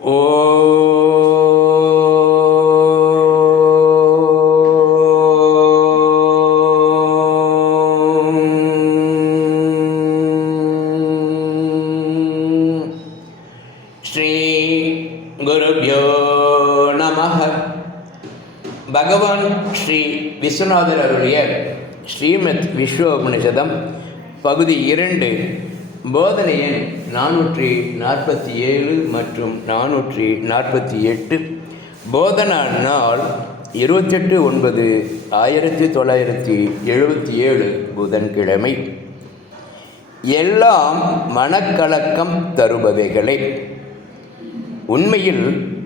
ஓ ஸ்ரீ குருபியோ நம பகவான் ஸ்ரீ விஸ்வநாதர் அருளிய ஸ்ரீமத் விஸ்வோபனிஷதம் பகுதி இரண்டு. போதனை எண் நானூற்றி நாற்பத்தி ஏழு மற்றும் நானூற்றி நாற்பத்தி எட்டு போதனா நாள் இருபத்தெட்டு ஒன்பது ஆயிரத்தி தொள்ளாயிரத்தி எழுபத்தி ஏழு புதன்கிழமை. எல்லாம் மனக்கலக்கம் தருபவைகளே. உண்மையில்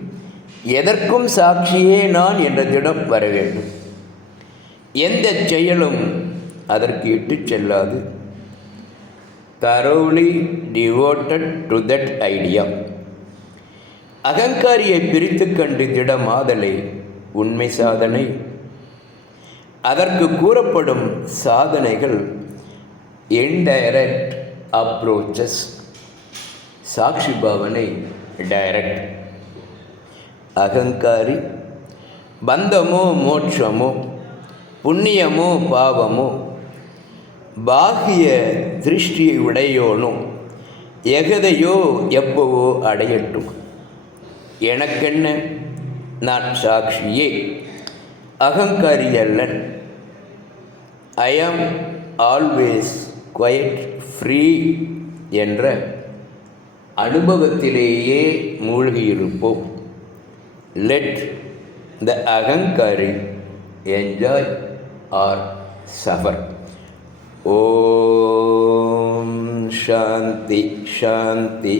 எதற்கும் சாட்சியே நான் என்ற திடம் வர வேண்டும். எந்த செயலும் அதற்கு இட்டுச் செல்லாது. Thoroughly devoted to that idea அகங்காரியை பிரித்து கண்டு திடமாதலை உண்மை சாதனை. அதற்கு கூறப்படும் சாதனைகள் இன்டைரக்ட் அப்ரோச்சஸ் சாட்சி பாவனை டைரக்ட் அகங்காரி பந்தமோ மோட்சமோ புண்ணியமோ பாவமோ பாகிய திருஷ்டியை உடையோனும். எகதையோ எப்பவோ அடையட்டும். எனக்கென்ன? நான் சாட்சியே. அகங்காரி அல்லன். ஐ ஆம் ஆல்வேஸ் குவைட் ஃப்ரீ என்ற அனுபவத்திலேயே மூழ்கியிருப்போம். லெட் த அகங்காரி என்ஜாய் ஆர் சஃபர் ஓம் சாந்தி சாந்தி